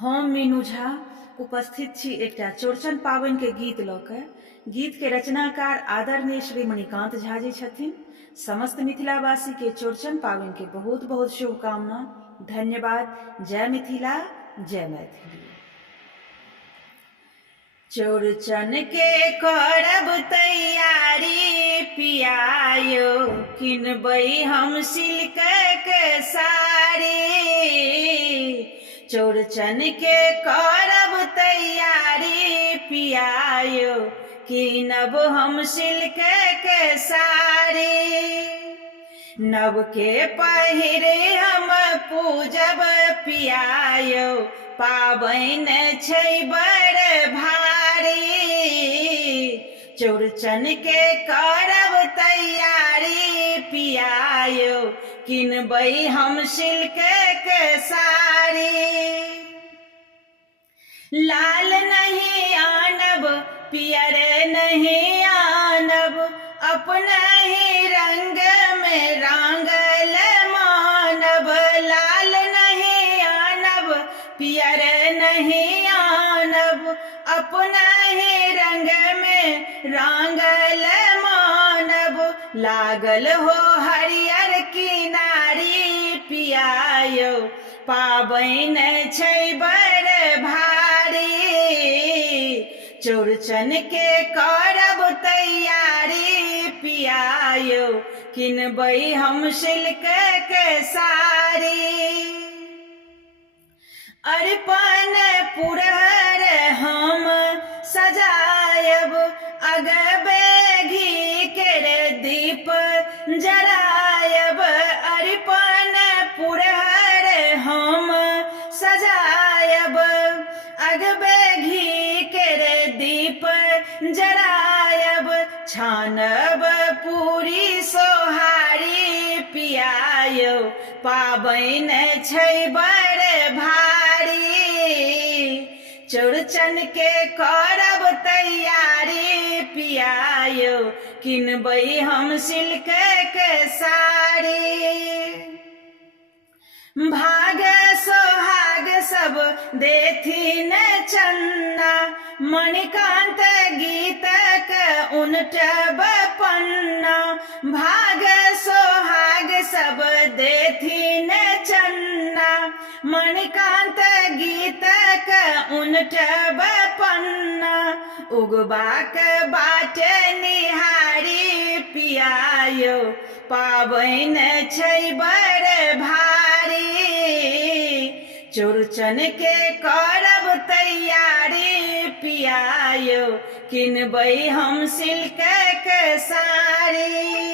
हम मीनू झा उपस्थित छी एकटा चौड़चन पावनि के गीत लऽ कऽ। गीत के रचनाकार आदरणीय श्री मणिकांत झा जी छथिन। समस्त मिथिलावासी के चौड़चन पावनि के बहुत बहुत शुभकामना। धन्यवाद। जय मिथिला, जय मैथिली। चौड़चन के करब तैयारी पियायो, किनबै हम सिल्क के साड़ी। चौड़चन के करब तैयारी पियायो, किनब हम सिल्क के साड़ी। नव के पहिरे हम पूजब पियायो, पाबनि छै बड़ भारी। चौड़चन के करब तैयारी पियायो, किनबै हम सिल्क के साड़ी। लाल नहीं आनब पियर नहीं आनब, अपना ही रंग में रांगल मानब। लाल नहीं आनब पियर नहीं आनब, अपना ही रंग में रांगल मानब। लागल हो हरियर किनारी पियायो, पाबनि छै बड़ भारी। चौड़चन के करब तैयारी पियायो, किनबै हम सिल्क के साड़ी। अरिपन पुरहर हम सजायब, अगबे घी के दीप जरायब। अरिपन पुरहर हम सजायब, अगबे घी के दीप जरायब। छानब पूरी सोहारी पियायो, पाबनि छै बड़ भारी। चौड़चन के करब तैयारी पियायो, किनबै हम सिल्क के साड़ी। भाग सोहाग सब देथिन चन्ना, मणिकांत गीतक उनटब पन्ना। भाग सोहाग सब देथिन चन्ना, मणिकांत गीतक उनटब पन्ना। उगबाक बाट निहारी पियायो, पाबनि छै बड़ भारी। चौड़चन के करब तैयारी पियायो, किनबै हम सिल्क के साड़ी।